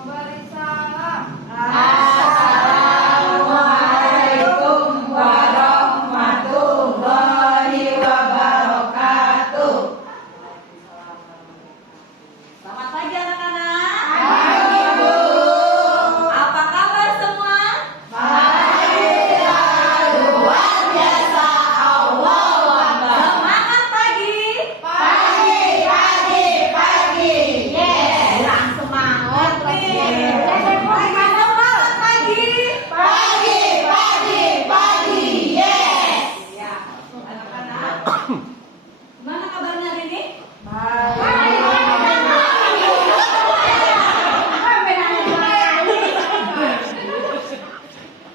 memberi salam. Assalamualaikum warahmatullahi wabarakatuh. Selamat pagi anak-anak. Pagi, Bu. Apa kabar semua? Baik, luar biasa. Allahu Akbar. Semangat pagi. Pagi, pagi, pagi. Yes. Kurang semangat nih. Semangat pagi. Pagi, pagi, pagi. Yes. Ya, anak-anak. Gimana kabarnya hari ini?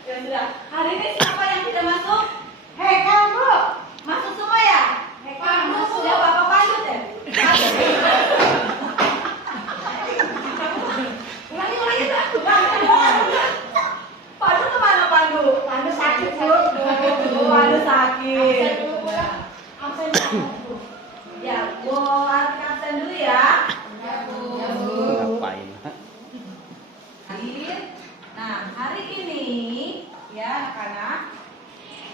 Ya sudah. Hari ini siapa yang tidak masuk? Hekal, Bu. Masuk semua ya? Masuk. Ya, Bapak Pandu deh. Ulangi. Pandu kemana Pandu? Pandu sakit, Bu. Oh, Pandu sakit. Absen dulu. Ya, buat absen dulu ya. Ngapain? Hadir. Nah, hari ini ya anak-anak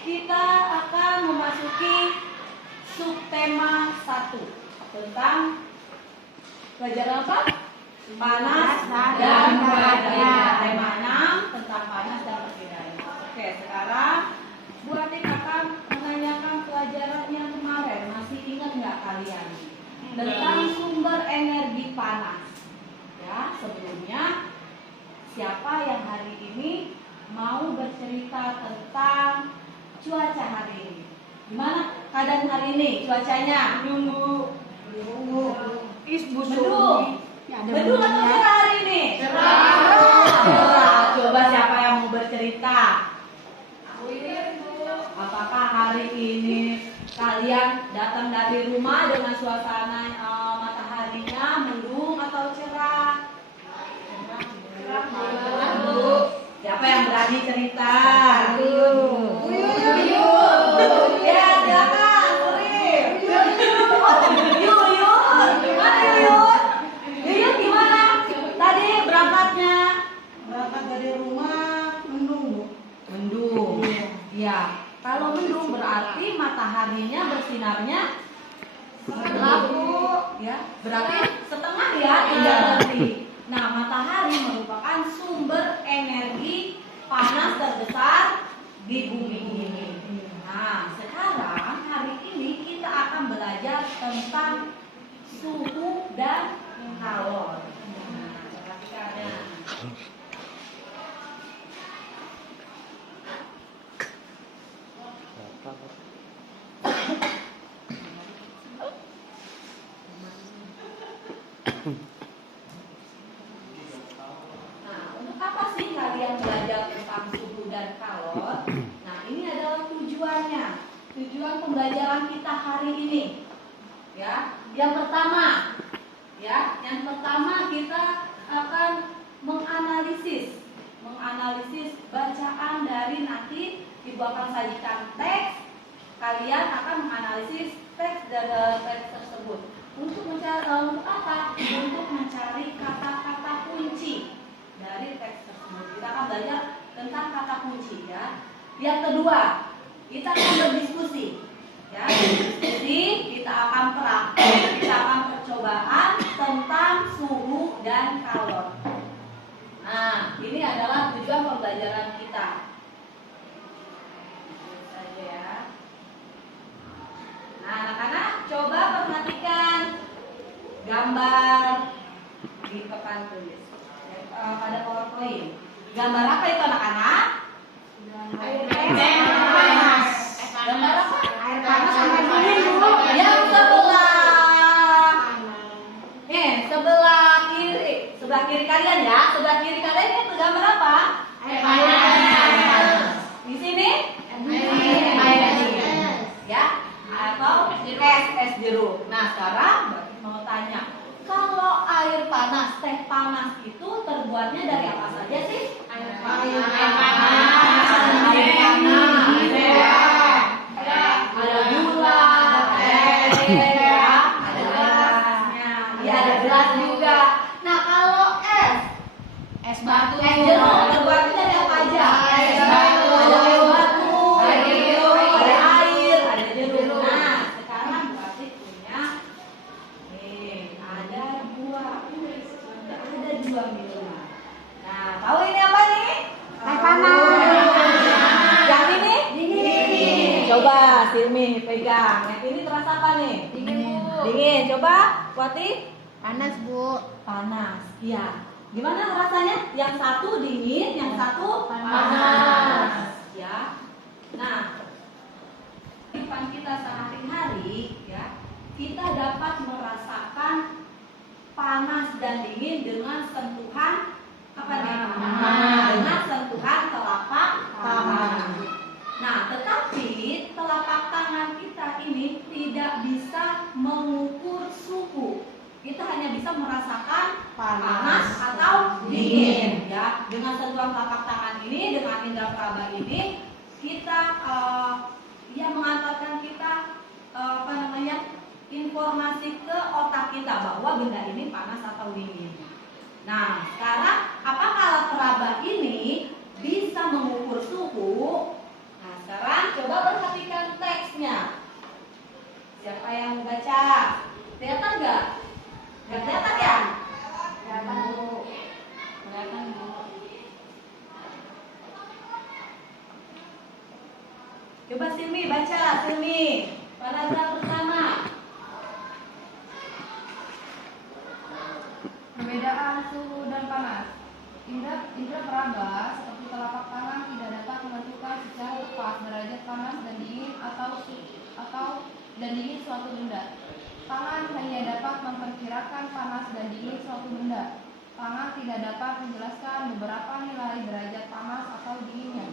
kita akan memasuki subtema 1 tentang pelajaran apa? Panas dan perbedaan. Tema 6 tentang panas dan perbedaan. Oke, sekarang Bu Atik akan menanyakan pelajaran yang kemarin. Masih ingat nggak kalian? Tentang sumber energi panas. Ya, sebelumnya siapa yang hari ini mau bercerita tentang cuaca hari ini? Gimana keadaan hari ini cuacanya? Nunggu. Mendung. Mendung atau cerah hari ini? Cerah. Cerah. Coba siapa yang mau bercerita? Apakah hari ini kalian datang dari rumah dengan suasana mataharinya mendung atau cerah? Siapa yang berani cerita? Ya, silakan, Surip. Yuyun, gimana Yuyun? Yuyun gimana? Tadi berangkatnya? Berangkat dari rumah mendung, Bu. Mendung. Ya, kalau mendung berarti mataharinya bersinarnya setengah, Bu. Ya, berarti setengah ya, tidak lebih. Nah, matahari merupakan sumber energi panas terbesar di bumi ini. Nah, sekarang hari ini kita akan belajar tentang suhu dan kalor. Nah, perhatikannya. Nah, untuk apa sih kalian belajar tentang suhu dan kalor? Nah, ini adalah tujuannya. Tujuan pembelajaran kita hari ini. Ya, yang pertama, kita akan menganalisis bacaan dari nanti Ibu akan sajikan teks. Kalian akan menganalisis teks dari teks tersebut. Untuk apa? Untuk mencari kata-kata kunci dari teks tersebut. Kita akan belajar tentang kata kunci ya. Yang kedua, kita akan berdiskusi. Ya, diskusi, kita akan praktek, kita akan percobaan tentang suhu dan kalor. Nah, ini adalah tujuan pembelajaran kita. Itu saja ya. Nah, anak-anak coba perhatikan gambar di papan tulis pada PowerPoint. Gambar apa itu anak-anak? Air panas. Gambar apa? Air panas sama dingin, Bu. Yang sebelah. Sebelah kiri kalian ya. Sebelah kiri kalian itu gambar apa? Air panas. Di sini? Air dingin. Ya, atau es jeruk. Nah, sekarang mau tanya, kalau air panas, teh panas itu terbuatnya dari apa saja sih? Air panas. Ada gula, ada teh, ya, ada gelasnya, ya ada gelas juga. Nah, kalau es jeruk. Berbuat itu ada apa aja? Ada air batu, ada air, ada jeruk. Nah, sekarang berarti punya ada dua. Ada dua minuman. Nah, tahu ini apa nih? Teh panas. Yang ini? Dingin. Coba Silmi pegang. Yang ini terasa apa nih? Dingin. Coba Wati. Panas, Bu. Panas. Iya. Gimana rasanya? Yang satu dingin, yang satu Panas. Ya. Nah, kehidupan kita sehari-hari ya, kita dapat merasakan panas dan dingin dengan sentuhan apa nih? Dengan sentuhan telapak tangan. Nah, tetapi telapak tangan kita ini tidak bisa mengukur suhu. Kita hanya bisa merasakan panas atau dingin ya. Dengan sentuhan telapak tangan ini, dengan indera peraba ini, kita mengantarkan kita informasi ke otak kita bahwa benda ini panas atau dingin. Nah, sekarang apakah alat peraba ini bisa mengukur suhu? Nah, sekarang coba perhatikan teksnya. Siapa yang mau baca? Kelihatan nggak? Nggak kelihatan ya? Kelihatan, Bu. Kelihatan, Bu. Coba Silmi baca, Silmi. Paragraf pertama. Perbedaan suhu dan panas. Indra peraba seperti telapak tangan tidak dapat menentukan secara tepat derajat panas dan dingin dan dingin suatu benda. Tangan hanya dapat memperkirakan panas dan dingin suatu benda. Tangan tidak dapat menjelaskan beberapa nilai derajat panas atau dinginnya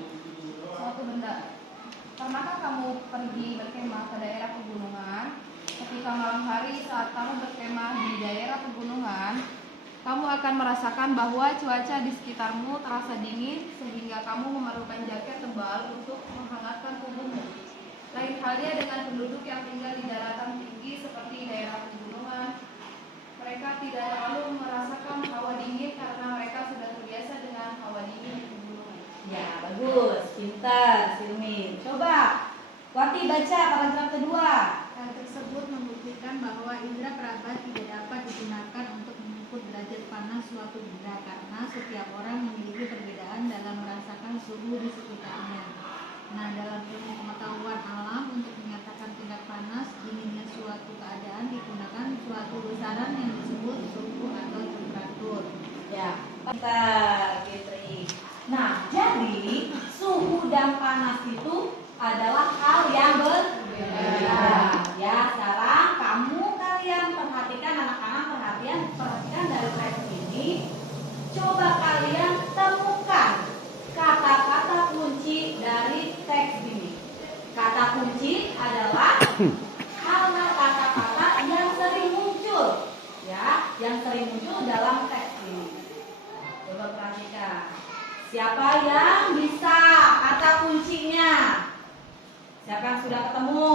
suatu benda. Pernahkah kamu pergi berkemah ke daerah pegunungan? Ketika malam hari saat kamu berkemah di daerah pegunungan, kamu akan merasakan bahwa cuaca di sekitarmu terasa dingin sehingga kamu memerlukan jaket tebal untuk menghangatkan tubuhmu. Lain halnya dengan penduduk yang tinggal di daratan tinggi seperti daerah pegunungan. Mereka tidak terlalu merasakan hawa dingin karena mereka sudah terbiasa dengan hawa dingin di pegunungan. Ya, bagus. Pintar, Silmi. Coba Wati baca paragraf kedua. Hal tersebut membuktikan bahwa indera peraba tidak dapat digunakan untuk mengukur derajat panas suatu benda karena setiap orang memiliki perbedaan dalam merasakan suhu di sekitarnya. Nah, dalam ilmu pengetahuan alam untuk menyatakan tingkat panas dinginnya suatu keadaan digunakan suatu besaran yang disebut suhu atau temperatur. Ya, pintar, Fitri. Nah, jadi suhu dan panas itu adalah hal yang berbeda. Ya, sekarang kalian perhatikan, anak-anak perhatikan dari teks ini. Coba kalian temukan kata-kata kunci dari teks ini. Kata kunci adalah karena kata-kata yang sering muncul, ya, yang sering muncul dalam teks ini. Coba perhatikan. Siapa yang bisa kata kuncinya? Siapa yang sudah ketemu?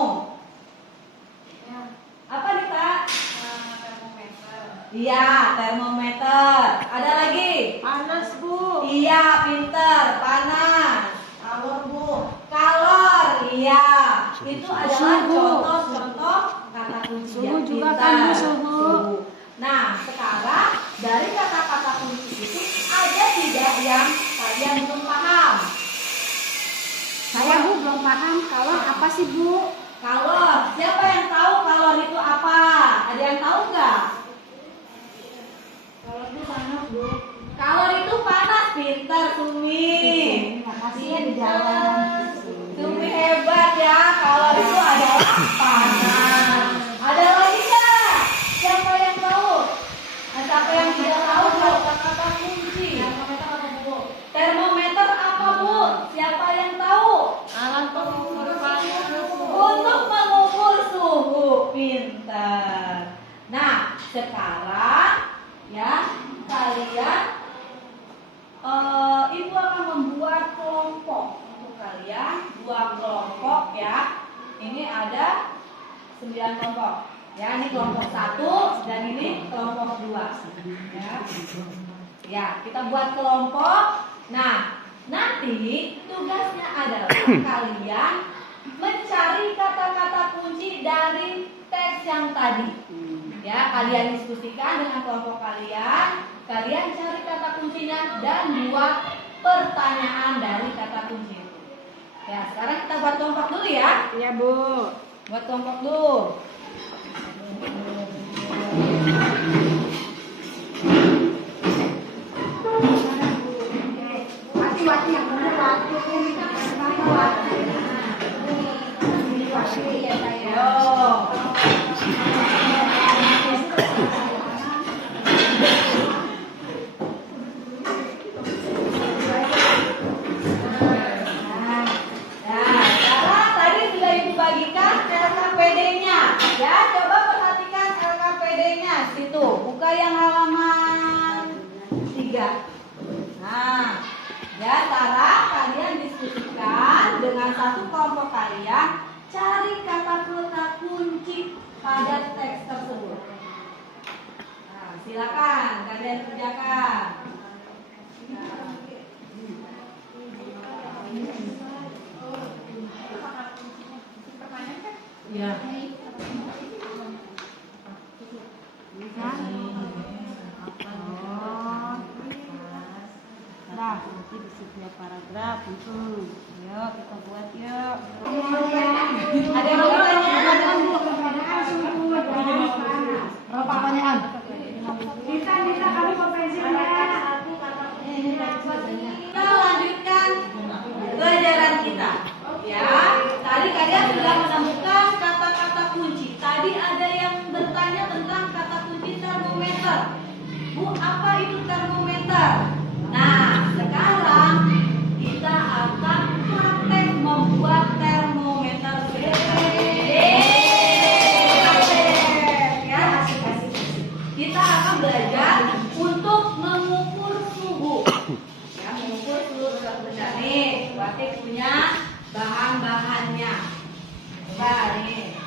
Ya, Apa nih, Kak? termometer. Iya, termometer. Ada lagi? Panas, Bu. Iya, pinter. Panas. Kalor, Bu. Kalor. Iya. Itu adalah Suhu. contoh-contoh kata kunci Suhu yang juga pintar. kan, Bu, suhu. Nah, sekarang dari kata-kata kunci itu ada tidak yang kalian belum paham? Saya, Bu, belum paham kalor apa sih, Bu? Kalor. Siapa yang tahu kalor itu apa? Ada yang tahu nggak? Kalor itu panas, Bu. Kalor itu panas, pintar Sumi. Makasih ya di jalan. Sumi hebat ya. Kalor itu adalah panas. Ada lagi nggak? Siapa yang tahu? Nah, siapa yang tidak tahu kata-kata kunci? Termometer apa, Bu? Termometer apa, Bu? Siapa yang tahu? Alat pengukur panas. Untuk mengukur suhu. Pintar. Nah, sekarang ya kalian ibu akan membuat kelompok untuk kalian, 2 kelompok ya. Ini ada 9 kelompok. Ya, ini kelompok 1 dan ini kelompok 2 ya. Ya, kita buat kelompok. Nah, nanti tugasnya adalah kalian mencari kata-kata kunci dari teks yang tadi. Ya, kalian diskusikan dengan kelompok kalian. Kalian cari kata kuncinya dan buat pertanyaan dari kata kunci itu. Ya, sekarang kita buat kelompok dulu ya. Iya, Bu. Buat kelompok dulu. Wati yang benar wati. Ya, coba perhatikan LKPD-nya. Situ, buka yang halaman 3. Nah, ya Tara, kalian diskusikan dengan satu kelompok kalian, cari kata-kata kunci pada teks tersebut. Nah, silakan kalian kerjakan. Ya. Nah, nanti di setiap paragraf. Yuk, kita buat yuk. Ada yang mau bertanya? Berapa pertanyaan? Bisa kami konvensinya. Kita lanjutkan pelajaran kita. Ya, tadi kalian sudah menemukan kata-kata kunci. Tadi ada yang bertanya tentang kata kunci termometer. Bu, apa itu termometer? Nah, sekarang kita akan praktek membuat termometer. Ya, kita akan belajar untuk mengukur suhu. Ya, mengukur suhu sebentar nih. Berarti punya bahan-bahannya. Coba nih.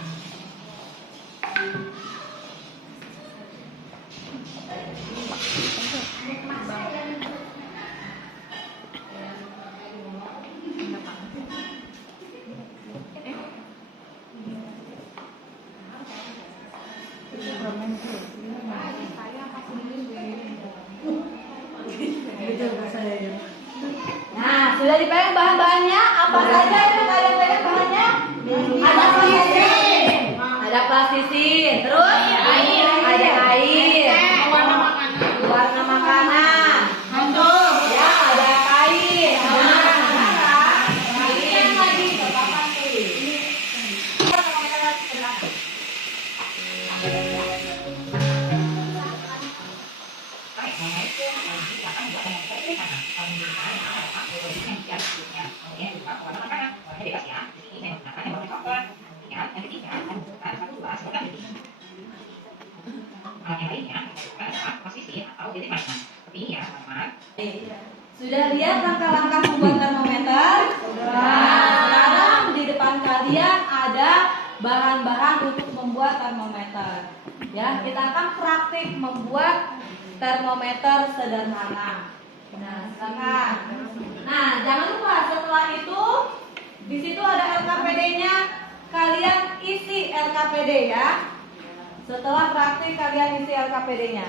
Nah, sudah dipegang bahan-bahannya. Apa saja itu kalian pegang bahannya? Ada plastisiin. Ada plastisiin. Terus ada air. Warna makanan. Ya, ada kain. Ini yang lagi Bapak tulis. Sudah lihat langkah-langkah membuat termometer? Nah, sekarang di depan kalian ada bahan-bahan untuk membuat termometer. Ya, kita akan praktik membuat termometer sederhana. Nah, silakan. Nah, jangan lupa setelah itu di situ ada LKPD-nya. Kalian isi LKPD ya. Setelah praktik kalian isi LKPD-nya.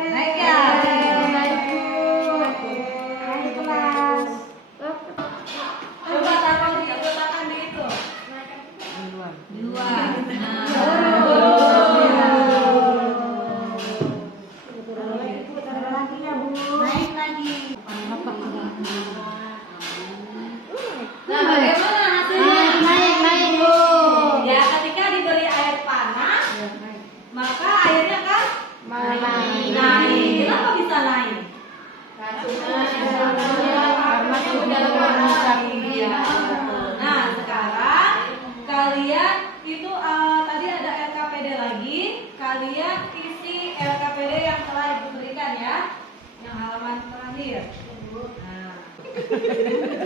Naik ya. Coba taruh di letakkan di itu. Di luar. Naik lagi. LKPD lagi, kalian isi LKPD yang telah Ibu berikan ya, yang halaman terakhir. Nah.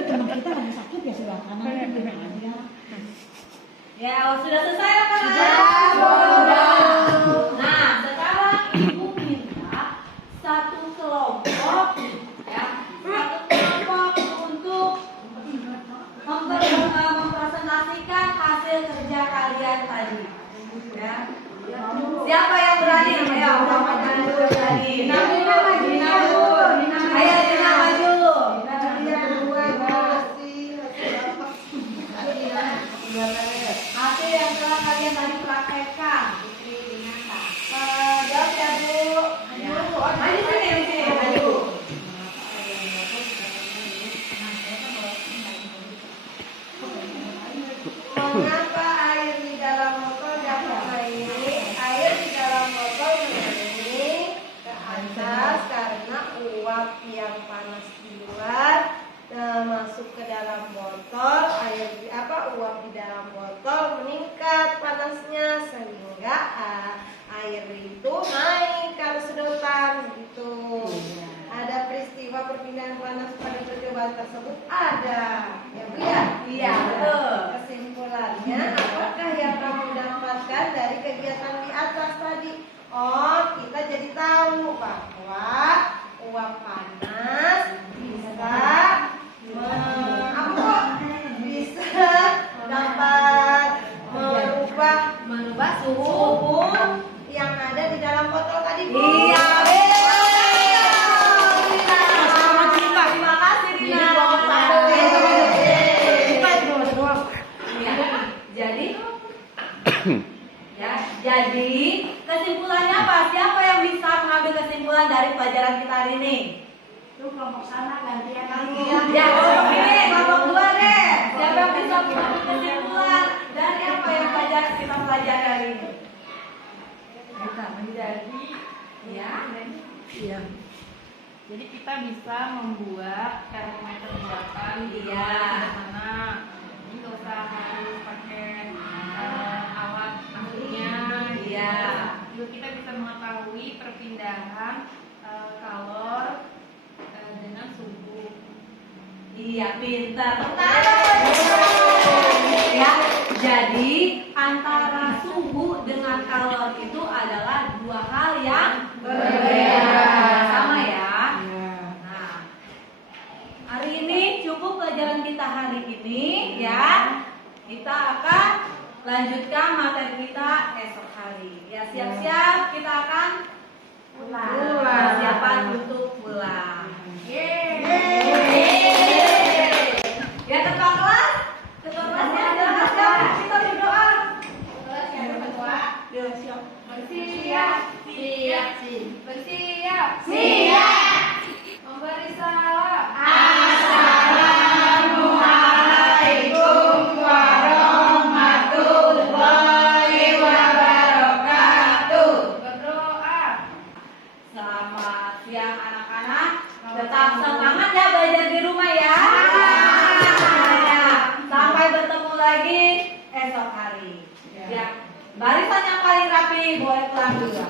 Teman kita lagi sakit ya silakan nanti aja. Ya, sudah selesai apa? Sudah. Nah, sekarang Ibu minta satu kelompok ya, satu kelompok untuk mempresentasikan hasil kerja kalian tadi. Ya. Siapa yang berani? Ayo, maju dulu tadi. Dina maju. Ayo Dina maju. Hasil yang telah kalian tadi praktekkan. Jawab ya Bu. Maju sini, maju. Mengapa air di dalam botol dapat naik? Air di dalam botol naik ke atas karena uap yang panas di luar masuk ke dalam botol. Uap di dalam botol meningkat panasnya sehingga air itu naik ke sedotan gitu. Ada peristiwa perpindahan panas pada percobaan tersebut ada. Ya Bu ya? Iya, betul. Kesimpulannya, apakah yang kamu dapatkan dari kegiatan di atas tadi? Oh, kita jadi tahu bahwa uap panas bisa dapat Merubah suhu yang ada di dalam botol tadi Bu. Iya, terima kasih Dina. Iya. Jadi kesimpulannya apa? Siapa yang bisa mengambil kesimpulan dari pelajaran kita hari ini? Itu kelompok sana gantian lagi. Ya, kelompok ini, kelompok dua deh. Siapa yang bisa mengambil kesimpulan dari apa yang kita pelajari hari ini? Iya. Jadi kita bisa membuat termometer buatan Iya. Mana? Ini nggak usah harus pakai alat ahlinya. Iya. Juga kita bisa mengetahui perpindahan kalor dengan suhu. Iya, pintar. Ya, jadi antara suhu dengan kalor itu adalah dua hal yang berbeda. Sama ya. Nah, hari ini cukup pelajaran kita hari ini ya. Kita akan lanjutkan materi kita esok hari. Ya, siap-siap kita akan pulang. Persiapan untuk pulang. Ya, ketua kelas. Ketua kelasnya adalah siapa? Kita berdoa. Siap. Bersiap. Memberi salam. Assalamualaikum warahmatullahi wabarakatuh. Berdoa. Selamat siang anak-anak. Tetap semangat ya belajar di rumah ya. Sampai bertemu lagi esok hari. Ya. Barisan yang paling rapi boleh pulang juga.